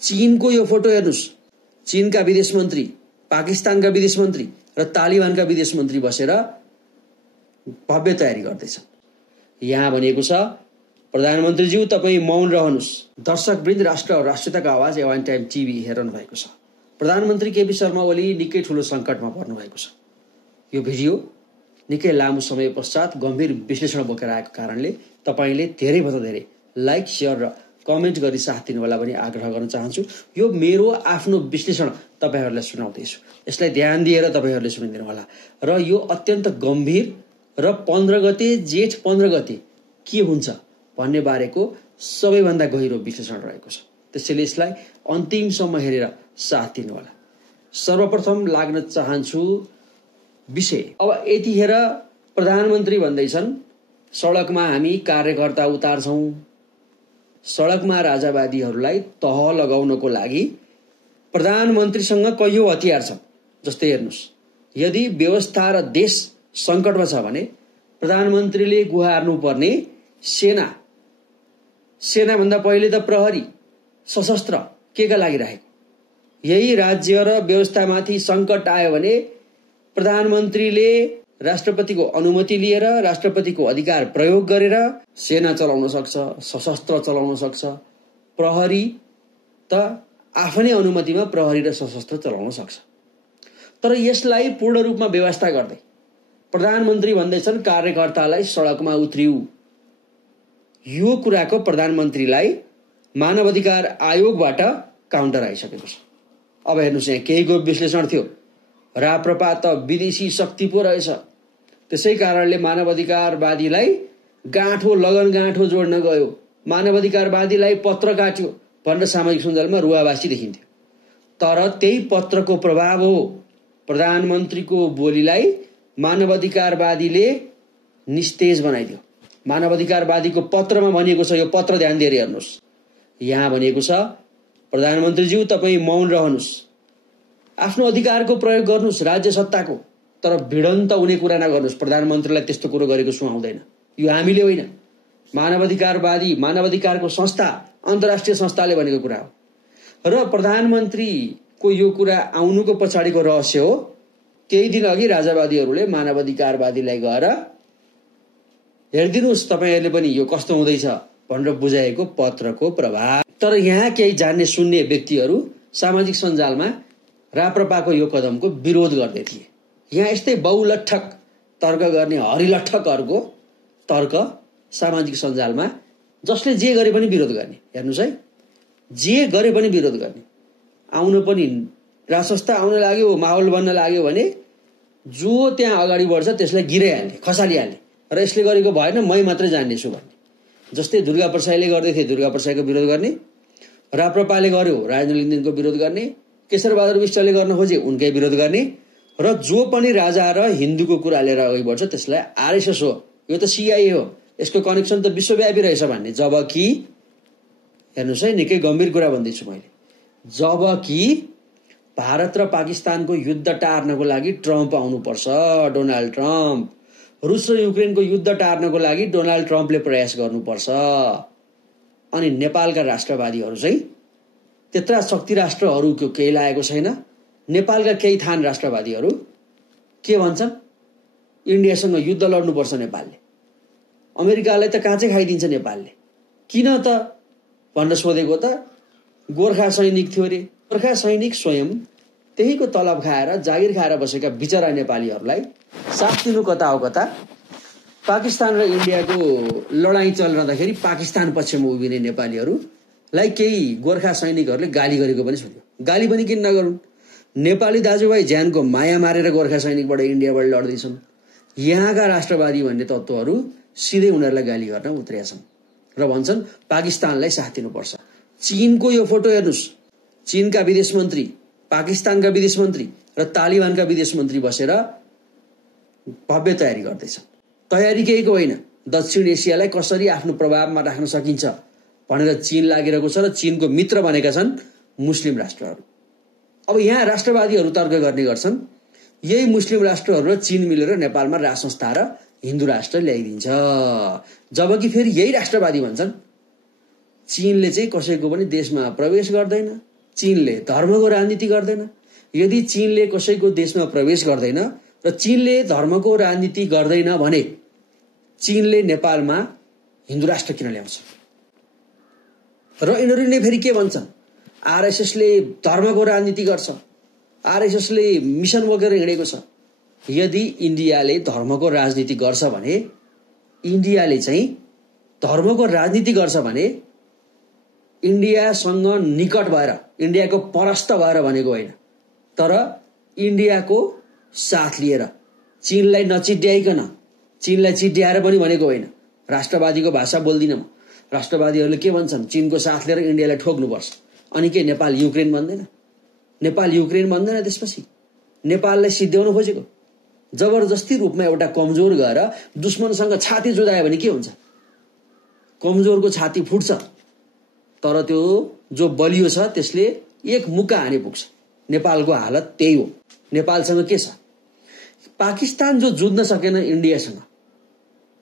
चीनको यो फोटो हेर्नुस्, चीनका विदेश मन्त्री, पाकिस्तानका विदेश मन्त्री र तालिबानका विदेश मन्त्री बसेर भव्य तयारी गर्दैछन्। यहाँ भनिएको छ, प्रधानमन्त्रीज्यू तपाईँ मौन रहनुहोस्। दर्शकवृन्द, राष्ट्र और राष्ट्रियताको आवाज एवान टाइम टिभी हेरिरहनु भएको छ। प्रधानमन्त्री केपी शर्मा ओली निकै ठूलो संकटमा पर्नु भएको छ। यो भिडियो निकै लामो समय पश्चात गम्भीर विश्लेषण बोकेर आएको कारणले तपाईले धेरैभन्दा धेरै लाइक, शेयर र कमेन्ट गरी साथ दिनुहोला भनी आग्रह गर्न चाहन्छु। यो मेरो आफ्नो विश्लेषण तपाईहरुलाई सुनाउँदैछु। यसलाई ध्यान दिएर तपाईहरुले सुनिदिनु होला। र यो अत्यन्त गम्भीर र 15 गते जेठ 15 गते के हुन्छ भन्ने बारेको सबैभन्दा गहिरो विश्लेषण रहेको छ। त्यसैले यसलाई अन्तिमसम्म हेरेर साथ दिनु होला। सर्वप्रथम लाग्न चाहन्छु विषय। अब यतिखेर प्रधानमन्त्री भन्दैछन् सडकमा हामी कार्यकर्ता उतार्छौं, सडकमा राजावादीहरूलाई तह लगाउनको लागि प्रधानमन्त्रीसँग कैयौं हतियार छ। जस्तै हेर्नुस्, यदि व्यवस्था र देश संकटमा छ भने प्रधानमन्त्रीले गुहार्नु पर्ने सेना भन्दा पहिले त प्रहरी, सशस्त्र केका लागि राखेको। यही राज्य र व्यवस्थामाथि संकट आयो भने प्रधानमन्त्रीले राष्ट्रपतिको अनुमति लिएर, राष्ट्रपतिको अधिकार प्रयोग गरेर सेना चलाउन सक्छ, सशस्त्र चलाउन सक्छ। प्रहरी त आफ्नै अनुमतिमा प्रहरी र सशस्त्र चलाउन सक्छ। तर यसलाई पूर्ण रूपमा व्यवस्था गर्दै प्रधानमन्त्री भन्दैछन् कार्यकर्तालाई सडकमा उत्रिऊ। यो कुराको प्रधानमन्त्रीलाई मानव अधिकार आयोगबाट काउन्टर आइसकेको छ। अब हेर्नुस्, यहाँ केहीको विश्लेषण थियो, राप्रपा त विदेशी शक्ति पो रहेछ, त्यसै कारणले मानव अधिकारवादीलाई लगन गाँठो जोड्न गयो, मानव अधिकारवादीलाई पत्र काट्यो भनेर सामाजिक सञ्जालमा रुवाबासी देखिन्थ्यो। तर त्यही पत्रको प्रभाव हो प्रधानमन्त्रीको बोलीलाई मानव अधिकारवादीले निस्तेज बनाइदियो। मानव अधिकारवादीको पत्रमा भनिएको छ, यो पत्र ध्यान दिएर हेर्नुस्। यहाँ भनिएको छ, प्रधानमन्त्रीज्यू तपाईँ मौन रहनुहोस्, आफ्नो अधिकारको प्रयोग गर्नुस् राज्य सत्ताको, तर भिडन्त हुने कुरा नगर्नुस्। प्रधानमन्त्रीलाई त्यस्तो कुरो गरेको सुहाउँदैन। यो हामीले होइन, मानव अधिकारवादी, मानव अधिकारको संस्था, अन्तर्राष्ट्रिय संस्थाले भनेको कुरा हो। र प्रधानमन्त्रीको यो कुरा आउनुको पछाडिको रहस्य हो, केही दिन अघि राजावादीहरूले मानव अधिकारवादीलाई गएर हेरिदिनुस् तपाईहरुले पनि यो कस्तो हुँदैछ भनेर बुझाएको पत्रको प्रभाव। तर यहाँ केही जान्ने सुन्ने व्यक्तिहरू सामाजिक सञ्जालमा राप्रपाको यो कदमको विरोध गर्दै थिए। यहाँ यस्तै बहुलट्ठक तर्क गर्ने हरिलट्ठकहरूको तर्क सामाजिक सञ्जालमा जसले जे गरे पनि विरोध गर्ने। हेर्नुस् है, जे गरे पनि विरोध गर्ने। आउन पनि राजसंस्था आउन लाग्यो, माहौल बन्न लाग्यो भने जो त्यहाँ अगाडि बढ्छ त्यसलाई गिराइहाल्ने, खसालिहाल्ने र यसले गरेको भएन मै मात्रै जान्नेछु भन्ने। जस्तै दुर्गा प्रसाईले गर्दै थिए, दुर्गा प्रसाईको विरोध गर्ने, राप्रपाले गर्यो राजेन्द्र लिङ्गदेनको विरोध गर्ने, केशरबहादुर विष्टले गर्न खोजे उनकै विरोध गर्ने, र जो पनि राजा र हिन्दूको कुरा लिएर अगाडि बढ्छ त्यसलाई आरएसएस हो, यो त सिआइए हो, यसको कनेक्सन त विश्वव्यापी रहेछ भन्ने। जबकि हेर्नुस् है, निकै गम्भीर कुरा भन्दैछु मैले, जबकि भारत र पाकिस्तानको युद्ध टार्नको लागि ट्रम्प आउनुपर्छ, डोनाल्ड ट्रम्प। रुस र युक्रेनको युद्ध टार्नको लागि डोनाल्ड ट्रम्पले प्रयास गर्नुपर्छ। अनि नेपालका राष्ट्रवादीहरू चाहिँ त्यत्रा शक्ति राष्ट्रहरूको केही लागेको छैन। नेपालका केही थान राष्ट्रवादीहरू के भन्छन्, इन्डियासँग युद्ध लड्नुपर्छ नेपालले, अमेरिकालाई त काँचै खाइदिन्छ नेपालले। किन त भनेर सोधेको त गोर्खा सैनिक थियो रे। गोर्खा सैनिक स्वयं त्यहीको तलब खाएर जागिर खाएर बसेका बिचरा नेपालीहरूलाई साथ दिनु कता हो कता पाकिस्तान र इन्डियाको लडाईँ चलिरहँदाखेरि पाकिस्तान पक्षमा उभिने नेपालीहरूलाई केही गोर्खा सैनिकहरूले गाली गरेको पनि सुन्यो। गाली पनि किन नगरून्, नेपाली दाजुभाइ ज्यानको माया मारेर गोर्खा सैनिकबाट इन्डियाबाट लड्दैछन्। यहाँका राष्ट्रवादी भन्ने तत्त्वहरू सिधै उनीहरूलाई गाली गर्न उत्रेका छन् र भन्छन् पाकिस्तानलाई साथ दिनुपर्छ। चीनको यो फोटो हेर्नुस्, चीनका विदेश मन्त्री, पाकिस्तानका विदेश मन्त्री र तालिबानका विदेश मन्त्री बसेर भव्य तयारी गर्दैछन्। तयारी केहीको होइन, दक्षिण एसियालाई कसरी आफ्नो प्रभावमा राख्न सकिन्छ भनेर चीन लागिरहेको छ र चीनको मित्र बनेका छन् मुस्लिम राष्ट्रहरू। अब यहाँ राष्ट्रवादीहरू तर्क गर्ने गर्छन्, यही मुस्लिम राष्ट्रहरू र चीन मिलेर नेपालमा राज संस्था र हिन्दू राष्ट्र ल्याइदिन्छ। जबकि फेरि यही राष्ट्रवादी भन्छन् चीनले चाहिँ कसैको पनि देशमा प्रवेश गर्दैन, चीनले धर्मको राजनीति गर्दैन, यदि चीनले कसैको देशमा प्रवेश गर्दैन र चीनले धर्मको राजनीति गर्दैन भने चीनले नेपालमा हिन्दू राष्ट्र किन ल्याउँछ? र यिनीहरूले फेरि के भन्छन्? आरएसएसले धर्मको राजनीति गर्छ, आरएसएसले मिसन बोकेर हिँडेको छ। यदि इन्डियाले धर्मको राजनीति गर्छ भने, इन्डियाले चाहिँ धर्मको राजनीति गर्छ भने इन्डियासँग निकट भएर, इन्डियाको परस्त भएर भनेको होइन, तर इन्डियाको साथ लिएर, चीनलाई नचिट्याइकन, चीनलाई चिट्याएर पनि भनेको होइन। राष्ट्रवादीको भाषा बोल्दिनँ म। राष्ट्रवादीहरूले के भन्छन्? चीनको साथ लिएर इन्डियालाई ठोक्नुपर्छ। अनि के नेपाल युक्रेन बन्दैन? नेपाल युक्रेन बन्दैन? त्यसपछि नेपाललाई सिद्ध्याउन खोजेको जबरजस्ती रूपमा एउटा कमजोर गएर दुश्मनसँग छाती जुधायो भने के हुन्छ? कमजोरको छाती फुट्छ, तर त्यो जो बलियो छ त्यसले एक मुक्का हानि पुग्छ। नेपालको हालत त्यही हो। नेपालसँग के छ? पाकिस्तान जो जुझ्न सकेन इन्डियासँग,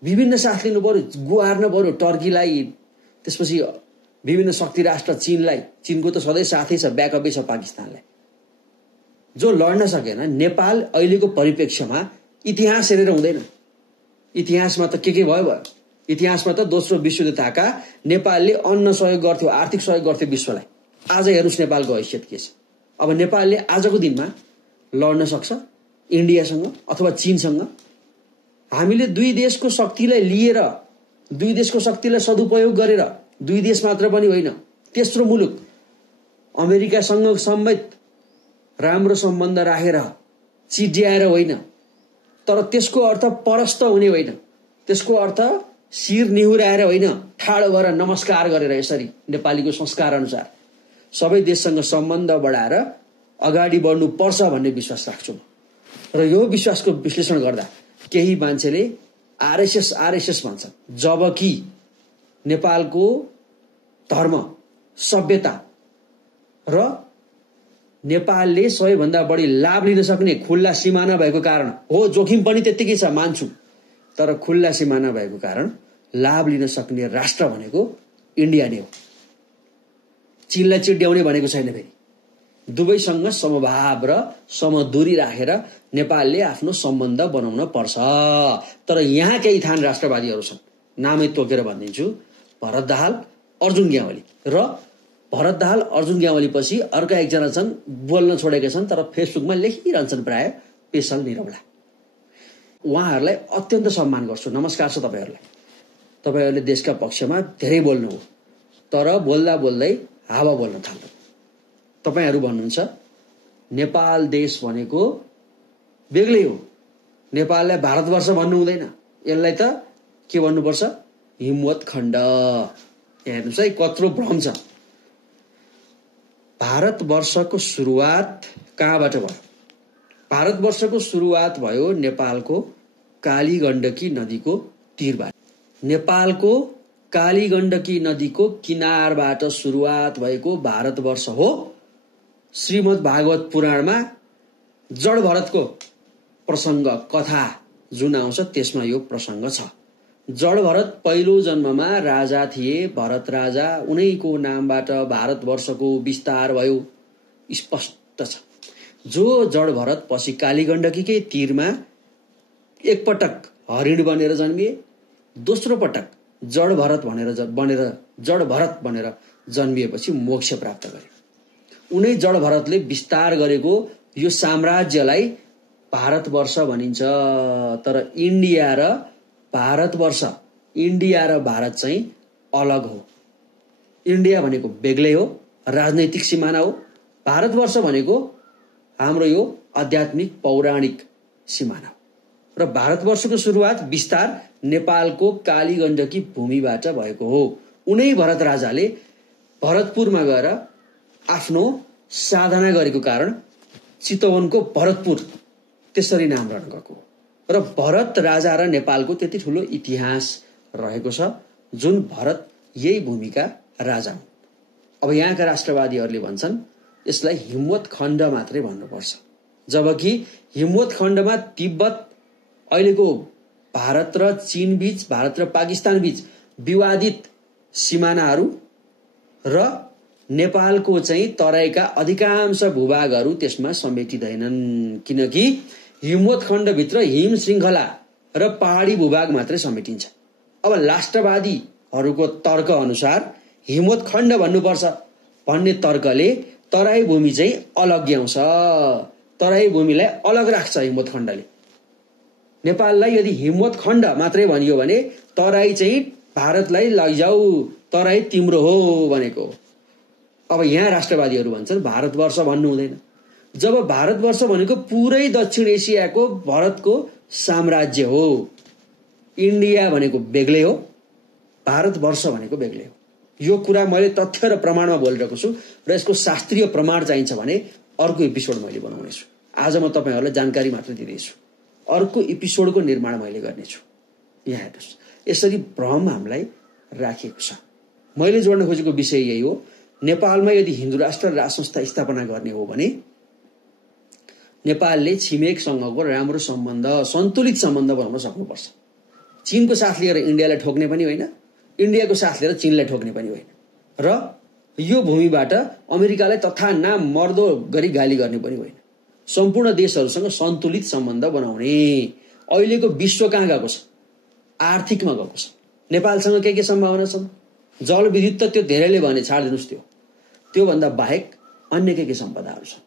विभिन्न साथ लिनु पर्यो, गुहार्न पर्यो टर्कीलाई, त्यसपछि विभिन्न शक्ति राष्ट्र चीनलाई। चीनको त सधैँ साथै छ, ब्याकअपै छ पाकिस्तानलाई। जो लड्न सकेन, नेपाल अहिलेको परिप्रेक्ष्यमा इतिहास हेरेर हुँदैन। इतिहासमा त के भयो भयो। इतिहासमा त दोस्रो विश्वयुद्धका नेपालले अन्न सहयोग गर्थ्यो, आर्थिक सहयोग गर्थ्यो विश्वलाई। आज हेर्नुस् नेपालको हैसियत के छ। अब नेपालले आजको दिनमा लड्न सक्छ इन्डियासँग अथवा चीनसँग? हामीले दुई देशको शक्तिलाई लिएर, दुई देशको शक्तिलाई सदुपयोग गरेर, दुई देश मात्र पनि होइन, तेस्रो मुलुक अमेरिकासँग समेत राम्रो सम्बन्ध राखेर चिड्याएर होइन, तर त्यसको अर्थ परस्त हुने होइन, त्यसको अर्थ शिर निहुराएर होइन, ठाडो भएर नमस्कार गरेर यसरी नेपालीको संस्कार अनुसार सबै देशसँग सम्बन्ध बढाएर अगाडि बढ्नुपर्छ भन्ने विश्वास राख्छु। र यो विश्वासको विश्लेषण गर्दा केही मान्छेले आरएसएस भन्छन्, जबकि नेपालको धर्म, सभ्यता र नेपालले सबैभन्दा बढी लाभ लिन सक्ने खुल्ला सिमाना भएको कारण हो। जोखिम पनि त्यत्तिकै छ, मान्छु, तर खुल्ला सिमाना भएको कारण लाभ लिन सक्ने राष्ट्र भनेको इन्डिया नै हो। चीनलाई चिड्याउने भनेको छैन। फेरि दुवैसँग समभाव र समदूरी राखेर नेपालले आफ्नो सम्बन्ध बनाउन पर्छ। तर यहाँ केही थान राष्ट्रवादीहरू छन्, नामै तोकेर भनिदिन्छु, भरत दाहाल, अर्जुन ग्यावाली। र भरत दाहाल, अर्जुन ग्यावाली पछि अर्का एकजना छन्, बोल्न छोडेका छन् तर फेसबुकमा लेखिरहन्छन् प्राय, पेशल निरौला। उहाँहरूलाई अत्यन्त सम्मान गर्छु, नमस्कार छ तपाईँहरूलाई। तपाईँहरूले देशका पक्षमा धेरै बोल्नु हो, तर बोल्दा बोल्दै हावा बोल्न थाल्नु। तपाईँहरू भन्नुहुन्छ नेपाल देश भनेको बेग्लै हो, नेपाललाई भारतवर्ष भन्नु हुँदैन, यसलाई त के भन्नुपर्छ? हिमवत खण्ड। हेर्नुहोस् है कत्रो भ्रम छ। भारतवर्षको सुरुवात कहाँबाट भयो? भारतवर्षको सुरुवात भयो नेपालको काली गण्डकी नदीको तीरबाट। नेपालको काली गण्डकी नदीको किनारबाट सुरुवात भएको भारतवर्ष हो। श्रीमद् भागवत पुराणमा जड भरतको प्रसङ्ग, कथा जुन आउँछ त्यसमा यो प्रसङ्ग छ। जड भरत पहिलो जन्ममा राजा थिए, भरत राजा, उनैको नामबाट भारतवर्षको विस्तार भयो, स्पष्ट छ। जो जड भरत पछि काली गण्डकीकै तीरमा एकपटक हरिण बनेर जन्मिए, दोस्रो पटक जड भरत भनेर जन्मिएपछि मोक्ष प्राप्त गरे। उनै जड भरतले विस्तार गरेको यो साम्राज्यलाई भारतवर्ष भनिन्छ। तर इन्डिया र भारतवर्ष, इन्डिया र भारत चाहिँ अलग हो। इन्डिया भनेको बेग्लै हो, राजनैतिक सिमाना हो। भारतवर्ष भनेको हाम्रो यो आध्यात्मिक पौराणिक सिमाना हो। र भारतवर्षको सुरुवात, विस्तार नेपालको काली गण्डकी भूमिबाट भएको हो। उनै भरत राजाले भरतपुरमा गएर आफ्नो साधना गरेको कारण चितवनको भरतपुर त्यसरी नाम रहन गएको हो। र भरत राजा र नेपालको त्यति ठुलो इतिहास रहेको छ, जुन भरत यही भूमिका राजा हुन्। अब यहाँका राष्ट्रवादीहरूले भन्छन् यसलाई हिमवत खण्ड मात्रै भन्नुपर्छ, जबकि हिमवत खण्डमा तिब्बत, अहिलेको भारत र चीन बीच, भारत र पाकिस्तान बीच विवादित सिमानाहरू र नेपालको चाहिँ तराईका अधिकांश भूभागहरू त्यसमा समेटिँदैनन्, किनकि हिमवत् खण्डभित्र हिम श्रृङ्खला र पहाडी भूभाग मात्रै समेटिन्छ। अब राष्ट्रवादीहरूको तर्क अनुसार हिमवत् खण्ड भन्नुपर्छ भन्ने तर्कले तराई भूमि चाहिँ अलग्याउँछ, तराई भूमिलाई अलग राख्छ हिमवत् खण्डले। नेपाललाई यदि हिमवत् खण्ड मात्रै भनियो भने तराई चाहिँ भारतलाई लैजाऊ, तराई तिम्रो हो भनेको। अब यहाँ राष्ट्रवादीहरू भन्छन् भारतवर्ष भन्नु हुँदैन। जब भारतवर्ष भनेको पुरै दक्षिण एसियाको भारतको साम्राज्य हो। इन्डिया भनेको बेग्लै हो, भारतवर्ष भनेको बेग्लै हो। यो कुरा मैले तथ्य र प्रमाणमा बोलिरहेको छु र यसको शास्त्रीय प्रमाण चाहिन्छ भने अर्को एपिसोड मैले बनाउनेछु। आज म तपाईहरुलाई जानकारी मात्र दिँदैछु, अर्को एपिसोडको निर्माण मैले गर्नेछु। यहाँ हेर्नुस्, यसरी भ्रम हामीलाई राखिएको छ। मैले जोड्न खोजेको विषय यही हो। नेपालमा यदि हिन्दू राष्ट्र राज संस्था स्थापना गर्ने हो भने नेपालले छिमेकसँगको राम्रो सम्बन्ध, सन्तुलित सम्बन्ध बनाउन सक्नुपर्छ। चीनको साथ लिएर इन्डियालाई ठोक्ने पनि होइन, इन्डियाको साथ लिएर चीनलाई ठोक्ने पनि होइन, र यो भूमिबाट अमेरिकालाई तथा नाम मर्दो गरी गाली गर्ने पनि होइन। सम्पूर्ण देशहरूसँग सन्तुलित सम्बन्ध बनाउने। अहिलेको विश्व कहाँ गएको छ? आर्थिकमा गएको छ। नेपालसँग के सम्भावना छन्? जलविद्युत त त्यो धेरैले भने छाड्दिनुस्, त्यो भन्दा बाहेक अन्य के सम्पदाहरू छन्?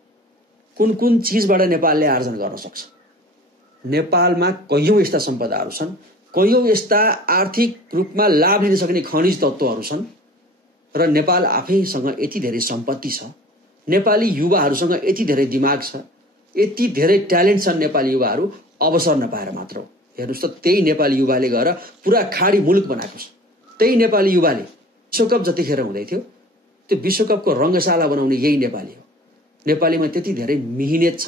कुन कुन चीजबाट नेपालले आर्जन गर्न सक्छ? नेपालमा कयौं यस्ता सम्पदाहरू छन्, कयौं यस्ता आर्थिक रूपमा लाभ लिन सक्ने खनिज तत्त्वहरू छन् र नेपाल आफैसँग यति धेरै सम्पत्ति छ। नेपाली युवाहरूसँग यति धेरै दिमाग छ, यति धेरै ट्यालेन्ट छन् नेपाली युवाहरू, अवसर नपाएर मात्र हो। हेर्नुस् त, त्यही नेपाली युवाले गएर पुरा खाडी मुलुक बनाएको छ। त्यही नेपाली युवाले विश्वकप जतिखेर हुँदै थियो त्यो विश्वकपको रंगशाला बनाउने यही नेपाली हो। नेपालीमा त्यति धेरै मिहिनेत छ।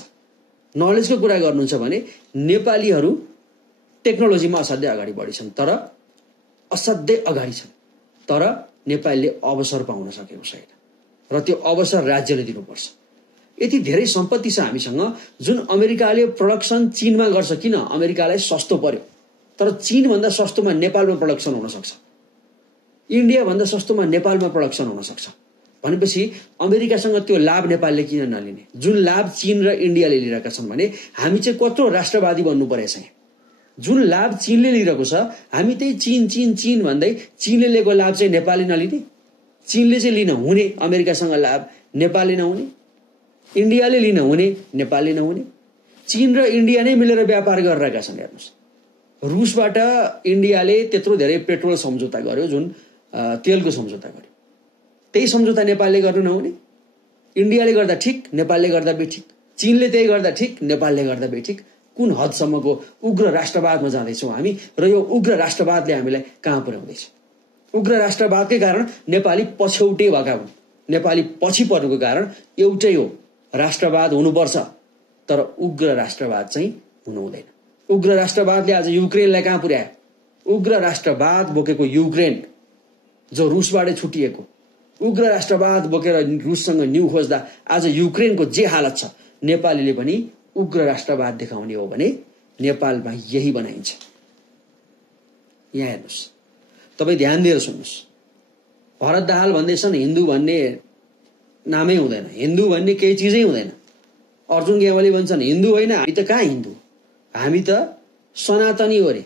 नलेजको कुरा गर्नुहुन्छ भने नेपालीहरू टेक्नोलोजीमा असाध्यै अगाडि बढी छन्, तर असाध्यै अगाडि छन्, तर नेपालले अवसर पाउन सकेको छैन र त्यो अवसर राज्यले दिनुपर्छ। यति धेरै सम्पत्ति छ हामीसँग, जुन अमेरिकाले प्रोडक्सन चीनमा गर्छ। किन? अमेरिकालाई सस्तो पर्यो, तर चीन भन्दा सस्तोमा नेपालमा प्रोडक्सन हुन सक्छ, इन्डिया भन्दा सस्तोमा नेपालमा प्रोडक्सन हुन सक्छ। भनेपछि अमेरिकासँग त्यो लाभ नेपालले किन नलिने? जुन लाभ चीन र इन्डियाले लिइरहेका छन् भने हामी चाहिँ कत्रो राष्ट्रवादी बन्नु परेछ। जुन लाभ चीनले लिइरहेको छ, हामी त्यही चीन चीन चीन भन्दै चीनले लिएको लाभ चाहिँ नेपालले नलिने? चीनले चाहिँ लिन हुने अमेरिकासँग लाभ नेपालले नहुने, इन्डियाले लिन हुने नेपालले नहुने? चीन र इन्डिया नै मिलेर व्यापार गरिरहेका छन्। हेर्नुस्, रुसबाट इन्डियाले त्यत्रो धेरै पेट्रोल सम्झौता गर्यो, जुन तेलको सम्झौता गर्यो, त्यही सम्झौता नेपालले गर्नु नहुने? इन्डियाले गर्दा ठिक, नेपालले गर्दा बेठिक, चीनले त्यही गर्दा ठिक, नेपालले गर्दा बेठिक। कुन हदसम्मको उग्र राष्ट्रवादमा जाँदैछौँ हामी, र यो उग्र राष्ट्रवादले हामीलाई कहाँ पुर्याउँदैछ? उग्र राष्ट्रवादकै कारण नेपाली पछौटे भएका हुन्। नेपाली पछि पर्नुको कारण एउटै हो, राष्ट्रवाद हुनुपर्छ, तर उग्र राष्ट्रवाद चाहिँ हुनु हुँदैन। उग्र राष्ट्रवादले आज युक्रेनलाई कहाँ पुर्यायो? उग्र राष्ट्रवाद बोकेको युक्रेन, जो रुसबाटै छुटिएको, उग्र राष्ट्रवाद बोकेर रुससँग न्यू खोज्दा आज युक्रेनको जे हालत छ, नेपालीले पनि उग्र राष्ट्रवाद देखाउने हो भने नेपालमा यही बनाइन्छ। यहाँ हेर्नुस्, तपाईँ ध्यान दिएर सुन्नुस्। भरत दाहाल भन्दैछन् हिन्दू भन्ने नामै हुँदैन, हिन्दू भन्ने केही चिजै हुँदैन। अर्जुन गेवाली भन्छन् हिन्दू होइन, हामी त कहाँ हिन्दू, हामी त सनातनी हो रे।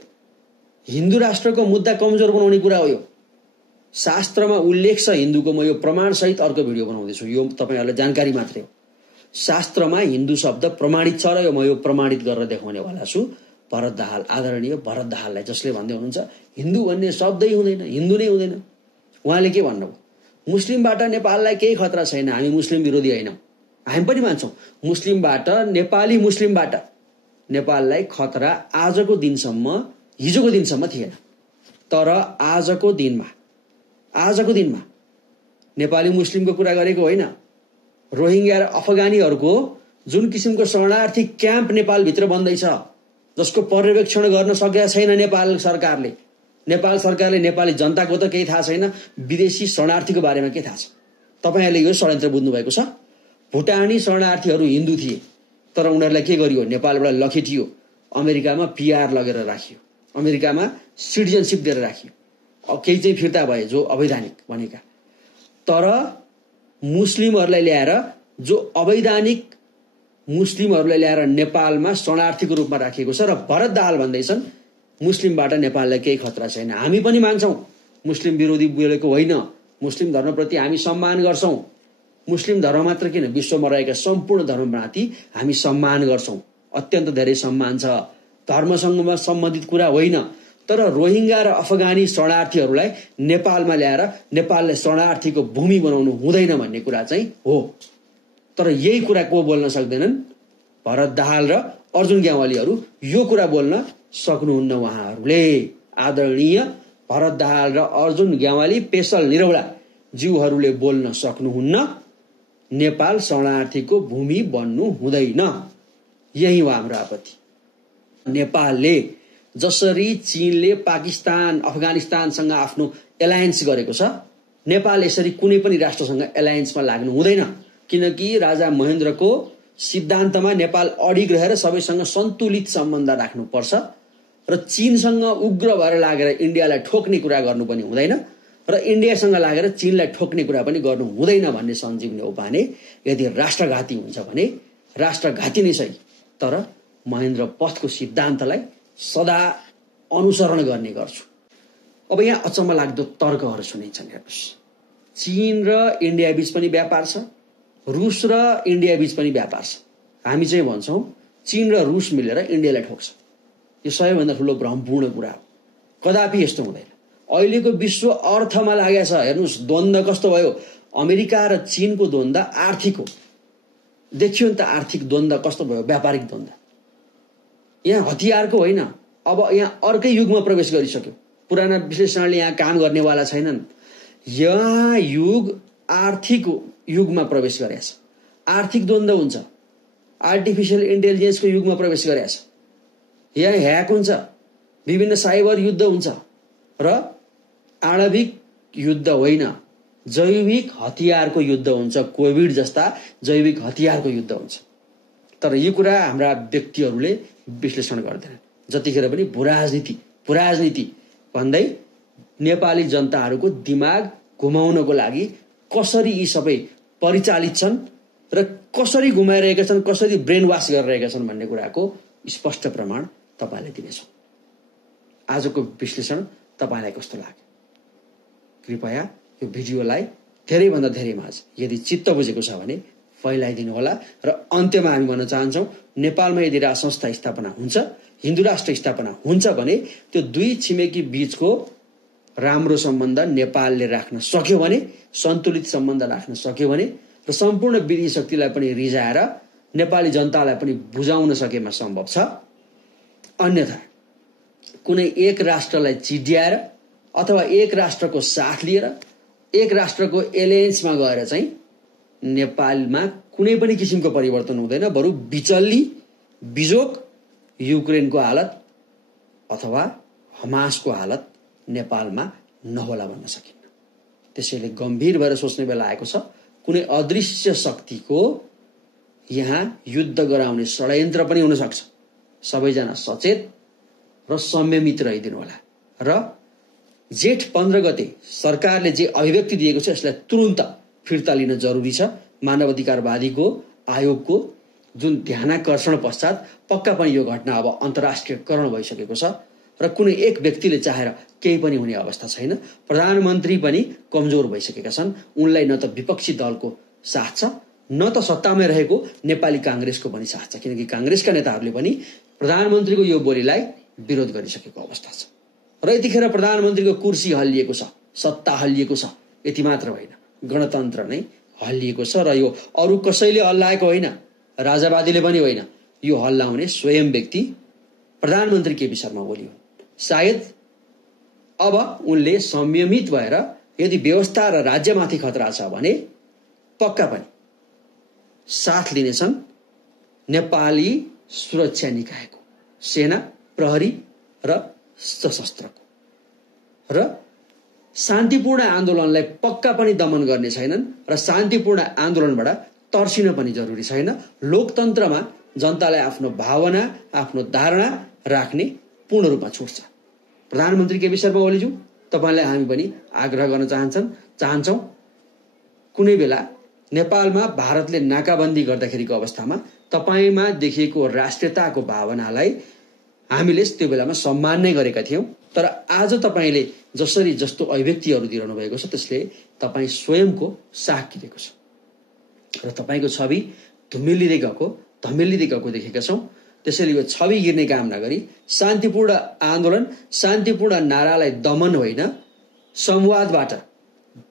हिन्दू राष्ट्रको मुद्दा कमजोर बनाउने कुरा हो यो। शास्त्रमा उल्लेख छ हिन्दूको, म यो प्रमाण सहित अर्को भिडियो बनाउँदैछु, यो तपाईहरुलाई जानकारी मात्रै हो। शास्त्रमा हिन्दू शब्द प्रमाणित छ र म यो प्रमाणित गरेर देखाउने वाला छु। भरत दाहाल, आदरणीय भरत दाहाललाई जसले भन्दै हुनुहुन्छ हिन्दू भन्ने शब्दै हुँदैन, हिन्दू नै हुँदैन, उहाँले के भन्नुभयो? मुस्लिमबाट नेपाललाई केही खतरा छैन, हामी मुस्लिम विरोधी हैनौं। हामी पनि मान्छौं मुस्लिमबाट, नेपाली मुस्लिमबाट नेपाललाई खतरा आजको दिनसम्म, हिजोको दिनसम्म थिएन, तर आजको दिनमा नेपाली मुस्लिमको कुरा गरेको होइन, रोहिंग्या र अफगानीहरूको जुन किसिमको शरणार्थी क्याम्प नेपालभित्र बन्दैछ, जसको पर्यवेक्षण गर्न सकेका छैन नेपाल सरकारले। नेपाली जनताको त केही थाहा छैन, विदेशी शरणार्थीको बारेमा के थाहा छ? तपाईहरुले यो षड्यन्त्र बुझ्नु भएको छ। भुटानी शरणार्थीहरू हिन्दू थिए, तर उनीहरूलाई के गरियो? नेपालबाट लखेटियो, अमेरिकामा पीआर लगेर राखियो, अमेरिकामा सिटिजनशिप दिएर राखियो, केही चाहिँ फिर्ता भए जो अवैधानिक भनेका। तर मुस्लिमहरूलाई ल्याएर जो अवैधानिक मुस्लिमहरूलाई ल्याएर नेपालमा शरणार्थीको रूपमा राखिएको छ र भरत दाहाल भन्दैछन् मुस्लिमबाट नेपाललाई केही खतरा छैन। हामी पनि मान्छौँ मुस्लिम विरोधी बोलेको होइन, मुस्लिम धर्मप्रति हामी सम्मान गर्छौँ। मुस्लिम धर्म मात्र किन, विश्वमा रहेका सम्पूर्ण धर्मप्रति हामी सम्मान गर्छौँ, अत्यन्त धेरै सम्मान छ। धर्मसँग सम्बन्धित कुरा होइन, तर रोहिङ्गा र अफगानी शरणार्थीहरूलाई नेपालमा ल्याएर नेपाललाई शरणार्थीको भूमि बनाउनु हुँदैन भन्ने कुरा चाहिँ हो। तर यही कुरा को बोल्न सक्दैनन्? भरत दाहाल र अर्जुन ग्यावालीहरू यो कुरा बोल्न सक्नुहुन्न। उहाँहरूले आदरणीय भरत दाहाल र अर्जुन ग्यावाली, पेशल निरौला ज्यूहरूले बोल्न सक्नुहुन्न नेपाल शरणार्थीको भूमि बन्नु हुँदैन। यही हो हाम्रो आपत्ति। नेपालले जसरी चीनले पाकिस्तान अफगानिस्तानसँग आफ्नो एलायन्स गरेको छ, नेपाल यसरी कुनै पनि राष्ट्रसँग एलायन्समा लाग्नु हुँदैन। किनकि राजा महेन्द्रको सिद्धान्तमा नेपाल अडिग रहेर सबैसँग सन्तुलित सम्बन्ध राख्नुपर्छ र चीनसँग उग्र भएर लागेर इन्डियालाई ठोक्ने कुरा गर्नु पनि हुँदैन र इन्डियासँग लागेर चीनलाई ठोक्ने कुरा पनि गर्नु हुँदैन भन्ने सञ्जीव न्यौपाने यदि राष्ट्रघाती हुन्छ भने राष्ट्रघाती नै सही, तर महेन्द्र पथको सिद्धान्तलाई सदा अनुसरण गर्ने गर्छु। अब यहाँ अचम्म लाग्दो तर्कहरू सुनिन्छन्। हेर्नुहोस्, चीन र इन्डिया बीच पनि व्यापार छ, रुस र इन्डिया बीच पनि व्यापार छ। हामी चाहिँ भन्छौँ चीन र रुस मिलेर इन्डियालाई ठोक्छ। यो सबैभन्दा ठुलो भ्रमपूर्ण कुरा हो। कदापि यस्तो हुँदैन। अहिलेको विश्व अर्थमा लागेको छ। हेर्नुहोस् द्वन्द्व कस्तो भयो। अमेरिका र चीनको द्वन्द्व आर्थिक हो। देखियो नि त आर्थिक द्वन्द्व कस्तो भयो, व्यापारिक द्वन्द्व। यहाँ हतियारको होइन, अब यहाँ अर्कै युगमा प्रवेश गरिसक्यो। पुराना विश्लेषणले यहाँ काम गर्नेवाला छैनन्। यहाँ युग आर्थिक युगमा प्रवेश गरेछ। आर्थिक द्वन्द्व हुन्छ, आर्टिफिसियल इन्टेलिजेन्सको युगमा प्रवेश गरेछ। यहाँ ह्याक हुन्छ, विभिन्न साइबर युद्ध हुन्छ र आणविक युद्ध होइन, जैविक हतियारको युद्ध हुन्छ। कोभिड जस्ता जैविक हतियारको युद्ध हुन्छ। तर यो कुरा हाम्रा व्यक्तिहरूले विश्लेषण गर्दैनन्। जतिखेर पनि भूराजनीति भन्दै नेपाली जनताहरूको दिमाग घुमाउनको लागि कसरी यी सबै परिचालित छन् र कसरी घुमाइरहेका छन्, कसरी ब्रेन वाश गरिरहेका छन् भन्ने कुराको स्पष्ट प्रमाण तपाईलाई दिनेछौँ। आजको विश्लेषण तपाईलाई कस्तो लाग्यो? कृपया यो भिडियोलाई धेरैभन्दा धेरै माझ यदि चित्त बुझेको छ भने फैलाइदिनु होला। र अन्त्यमा हामी भन्न चाहन्छौँ, नेपालमा यदि राज संस्था स्थापना हुन्छ, हिन्दू राष्ट्र स्थापना हुन्छ भने त्यो दुई छिमेकी बीचको राम्रो सम्बन्ध नेपालले राख्न सक्यो भने, सन्तुलित सम्बन्ध राख्न सक्यो भने र सम्पूर्ण विदेशी शक्तिलाई पनि रिझाएर नेपाली जनतालाई पनि बुझाउन सकेमा सम्भव छ। अन्यथा कुनै एक राष्ट्रलाई चिड्याएर अथवा एक राष्ट्रको साथ लिएर एक राष्ट्रको एलायन्समा गएर चाहिँ नेपालमा कुनै पनि किसिमको परिवर्तन हुँदैन। बरु बिचल्ली बिजोक युक्रेनको हालत अथवा हमासको हालत नेपालमा नहोला भन्न सकिन्न। त्यसैले गम्भीर भएर सोच्ने बेला आएको छ। कुनै अदृश्य शक्तिको यहाँ युद्ध गराउने षड्यन्त्र पनि हुन सक्छ। सबैजना सचेत र संयमित रहिदिनु होला। र जेठ 15 गते सरकारले जे अभिव्यक्ति दिएको छ यसलाई तुरुन्त फिर्ता लिन जरुरी छ। मानवाधिकारवादीको आयोगको जुन ध्यानाकर्षण पश्चात पक्का पनि यो घटना अब अन्तर्राष्ट्रियकरण भइसकेको छ र कुनै एक व्यक्तिले चाहेर केही पनि हुने अवस्था छैन। प्रधानमन्त्री पनि कमजोर भइसकेका छन्। उनलाई न त विपक्षी दलको साथ छ, न त सत्तामा रहेको नेपाली कांग्रेसको पनि साथ छ। किनकि कांग्रेसका नेताहरूले पनि प्रधानमन्त्रीको यो बोलीलाई विरोध गरिसकेको अवस्था छ। र यतिखेर प्रधानमन्त्रीको कुर्सी हल्लिएको छ, सत्ता हल्लिएको छ। यति मात्र होइन, गणतन्त्र नै हल्लिएको छ। र यो अरू कसैले हल्लाएको होइन, राजावादीले पनि होइन। यो हल्लाउने स्वयं व्यक्ति प्रधानमन्त्री केपी शर्मा ओली हुन्। सायद अब उनले संयमित भएर यदि व्यवस्था र राज्यमाथि खतरा छ भने पक्का पनि साथ लिनेछन् नेपाली सुरक्षा निकायको, सेना, प्रहरी र सशस्त्रको। र शान्तिपूर्ण आन्दोलनलाई पक्का पनि दमन गर्ने छैनन् र शान्तिपूर्ण आन्दोलनबाट तर्सिन पनि जरुरी छैन। लोकतन्त्रमा जनतालाई आफ्नो भावना, आफ्नो धारणा राख्ने पूर्ण रूपमा छुट छ। प्रधानमन्त्री केपी शर्मा ओलीज्यू, तपाईलाई हामी पनि आग्रह गर्न चाहन्छौँ कुनै बेला नेपालमा भारतले नाकाबन्दी गर्दाखेरिको अवस्थामा तपाईमा देखिएको राष्ट्रियताको भावनालाई हामीले त्यो बेलामा सम्मान नै गरेका थियौं। तर आज तपाईले जसरी जस्तो अभिव्यक्तिहरू दिइरहनु भएको छ त्यसले तपाई स्वयंको साख किनेको छ र तपाईको छवि धमिलिँदै गएको देखेका छौं। त्यसैले यो छवि गिर्ने काम नगरी शान्तिपूर्ण आन्दोलन, शान्तिपूर्ण नारालाई दमन होइन संवादबाट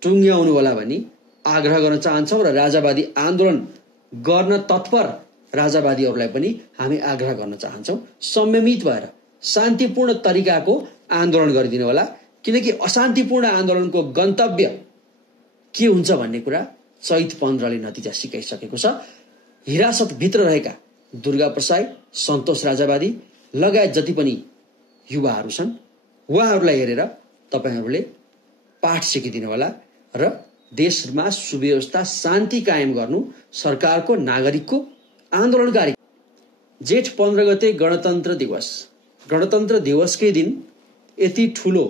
टुङ्ग्याउनु होला भनी आग्रह गर्न चाहन्छौं र राजावादी आन्दोलन गर्न तत्पर राजावादीहरूलाई पनि हामी आग्रह गर्न चाहन्छौं संयमित भएर शान्तिपूर्ण तरिकाको आन्दोलन गरिदिनु होला। किनकि अशान्तिपूर्ण आन्दोलनको गन्तव्य के हुन्छ भन्ने कुरा चैत 15 ले नतिजा सिकाइसकेको छ। हिरासतभित्र रहेका दुर्गा प्रसाई, सन्तोष राजावादी लगायत जति पनि युवाहरू छन् उहाँहरूलाई हेरेर तपाईहरूले पाठ सिकिदिनु होला र देशमा सुव्यवस्था शान्ति कायम गर्नु सरकारको नागरिकको आन्दोलनकारी। जेठ 15 गते गणतन्त्र दिवसकै दिन यति ठूलो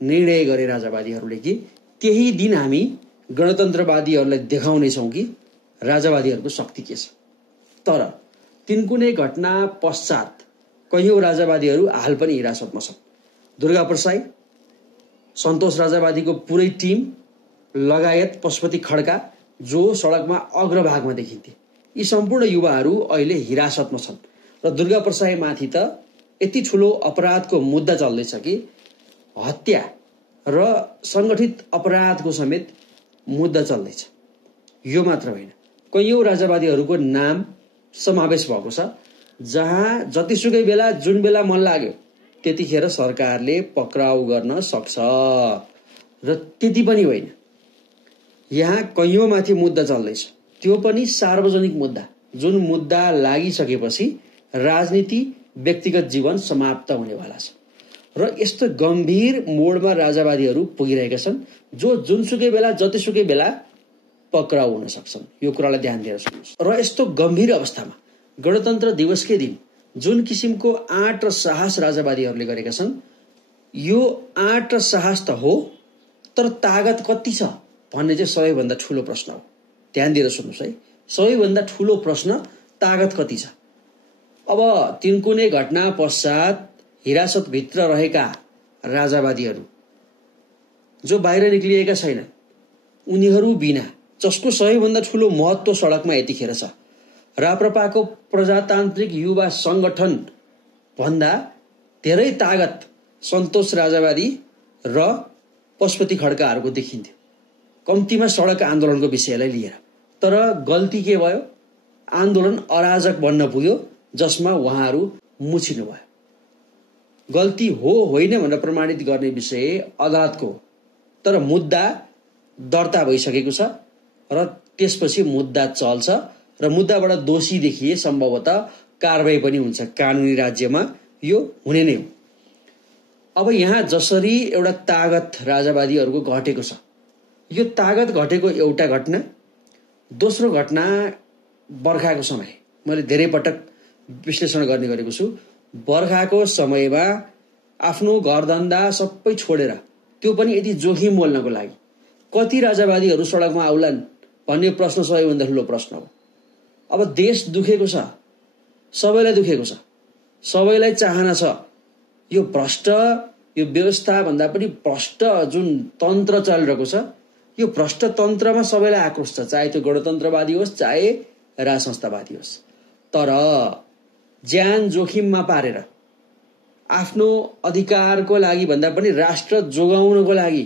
निर्णय गरे राजावादीहरूले कि त्यही दिन हामी गणतन्त्रवादीहरूलाई देखाउनेछौं कि राजावादीहरूको शक्ति के छ। तर तिनकुने घटना पश्चात कयौं राजावादीहरू हाल पनि हिरासतमा छन्। दुर्गा प्रसाई, सन्तोष राजावादीको पुरै टिम लगायत पशुपति खड्का जो सडकमा अग्रभागमा देखिन्थे, यी सम्पूर्ण युवाहरू अहिले हिरासतमा छन् र दुर्गा प्रसाई माथि त यति ठूलो अपराधको मुद्दा चल्दैछ कि हत्या र संगठित अपराधको समेत मुद्दा चल्दैछ। यो मात्र होइन, कयौं राजावादीहरूको नाम समावेश भएको छ जहाँ जतिसुकै बेला जुन बेला मन लाग्यो त्यतिखेर सरकारले पक्राउ गर्न सक्छ। र त्यति पनि होइन, यहाँ कयौं माथि मुद्दा चल्दैछ, त्यो पनि सार्वजनिक मुद्दा, जुन मुद्दा लागिसकेपछि राजनीति व्यक्तिगत जीवन समाप्त हुनेवाला छ। र यस्तो गम्भीर मोडमा राजावादीहरू पुगिरहेका छन् जो जुनसुकै बेला जतिसुकै बेला पक्राउ हुन सक्छन्। यो कुरालाई ध्यान दिएर सुन्नुहोस्। र यस्तो गम्भीर अवस्थामा गणतन्त्र दिवसकै दिन जुन किसिमको आँट र साहस राजावादीहरूले गरेका छन्, यो आँट र साहस त हो, तर तागत कति छ भन्ने चाहिँ सबैभन्दा ठूलो प्रश्न हो। ध्यान दिएर सुन्नुहोस् है, सबैभन्दा ठूलो प्रश्न तागत कति छ। अब तिनकुने घटना पश्चात हिरासतभित्र रहेका राजावादीहरू जो बाहिर निक्लिएका छैनन्, उनीहरू बिना जसको सबैभन्दा ठूलो महत्व सडकमा यतिखेर छ, राप्रपाको प्रजातान्त्रिक युवा संगठन भन्दा धेरै तागत सन्तोष राजावादी र पशुपति खड्काहरूको देखिन्थ्यो, कम्तीमा सडक आन्दोलनको विषयलाई लिएर। तर गल्ती के भयो, आन्दोलन अराजक बन्न पुग्यो जसमा उहाँहरू मुछिनु भयो। गल्ती हो होइन भनेर प्रमाणित गर्ने विषय अदालतको हो, तर मुद्दा दर्ता भइसकेको छ र त्यसपछि मुद्दा चल्छ र मुद्दाबाट दोषी देखिए सम्भवतः कारबाही पनि हुन्छ। कानुनी राज्यमा यो हुने नै हो। अब यहाँ जसरी एउटा तागत राजावादीहरूको घटेको छ, यो तागत घटेको एउटा घटना। दोस्रो घटना बर्खाको समय, मैले धेरै पटक विश्लेषण गर्ने गरेको छु। बर्खाको समयमा आफ्नो घरधन्दा सबै छोडेर, त्यो पनि यदि जोखिम मोल्नको लागि कति राजावादीहरू सडकमा आउलान् भन्ने प्रश्न सबैभन्दा ठुलो प्रश्न हो। अब देश दुखेको छ, सबैलाई दुखेको छ, सबैलाई चाहना छ यो भ्रष्ट, यो व्यवस्था भन्दा पनि भ्रष्ट जुन तन्त्र चलिरहेको छ, यो भ्रष्ट तन्त्रमा सबैलाई आक्रोश छ, चाहे त्यो गणतन्त्रवादी होस् चाहे राज संस्थावादी होस्। तर ज्यान जोखिममा पारेर आफ्नो अधिकारको लागि भन्दा पनि राष्ट्र जोगाउनको लागि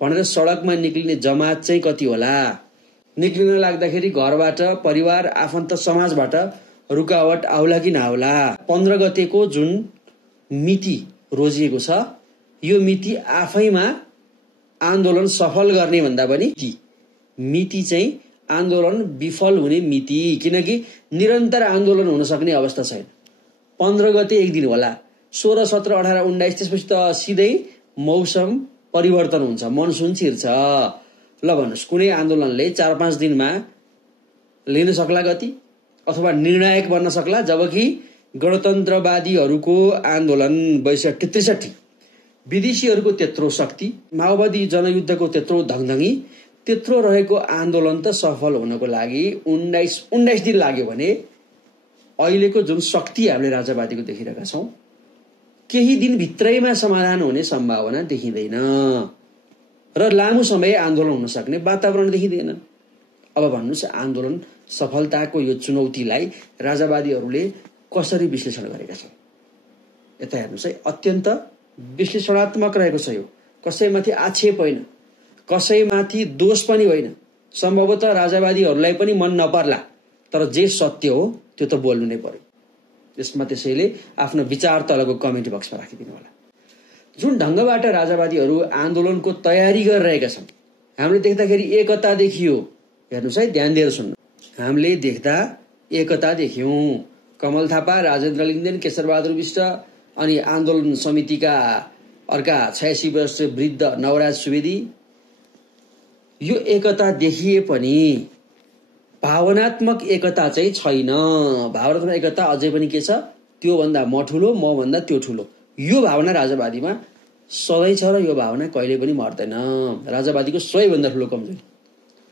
भनेर सडकमा निक्लिने जमात चाहिँ कति होला। निक्लिन लाग्दाखेरि घरबाट, परिवार, आफन्त, समाजबाट रुकावट आउला कि नआउला। 15 गतेको जुन मिति रोजिएको छ, यो मिति आफैमा आन्दोलन सफल गर्ने भन्दा पनि मिति चाहिँ आन्दोलन विफल हुने मिति, किनकि निरन्तर आन्दोलन हुन सक्ने अवस्था छैन। 15 गते एक दिन होला, 16, 17, 18, 19 त्यसपछि त सिधै मौसम परिवर्तन हुन्छ, मनसुन छिर्छ। ल भन्नुहोस्, कुनै आन्दोलनले 4-5 दिनमा लिन सक्ला गति अथवा निर्णायक बन्न सक्ला, जबकि गणतन्त्रवादीहरूको आन्दोलन 62-63 विदेशीहरूको त्यत्रो शक्ति, माओवादी जनयुद्धको त्यत्रो धङधङी, त्यत्रो रहेको आन्दोलन त सफल हुनको लागि 19 दिन लाग्यो भने अहिलेको जुन शक्ति हामीले राजावादीको देखिरहेका छौं केही दिन भित्रैमा समाधान हुने सम्भावना देखिँदैन र लामो समय आन्दोलन हुन सक्ने वातावरण देखिँदैन। अब भन्नुस् आन्दोलन सफलताको यो चुनौतीलाई राजावादीहरूले कसरी विश्लेषण गरेका छन्। यता हेर्नुस् है, अत्यन्त विश्लेषणात्मक रहेको छ यो। कसैमाथि आक्षेप होइन, कसैमाथि दोष पनि होइन। सम्भवतः राजावादीहरूलाई पनि मन नपर्ला, तर जे सत्य हो त्यो त बोल्नु नै पर्यो। यसमा त्यसैले आफ्नो विचार तलको कमेन्ट बक्समा राखिदिनु होला। जुन ढंगबाट राजावादीहरू आन्दोलनको तयारी गरिरहेका छन् हामीले देख्दाखेरि एकता देखियो। हेर्नुस् है, ध्यान दिएर सुन्नु। हामीले देख्दा एकता देख्यौं। कमल थापा, राजेन्द्र लिङ्गदेन, केशरबहादुर विष्ट अनि आन्दोलन समितिका अर्का 86 वर्ष वृद्ध नवराज सुवेदी, यो एकता देखिए पनि भावनात्मक एकता चाहिँ छैन। भावनात्मक एकता अझै पनि के छ, त्यो भन्दा म ठुलो, म भन्दा त्यो ठुलो, यो भावना राजावादीमा सधैँ छ र यो भावना कहिले पनि मर्दैन। राजावादीको सबैभन्दा ठुलो कमजोरी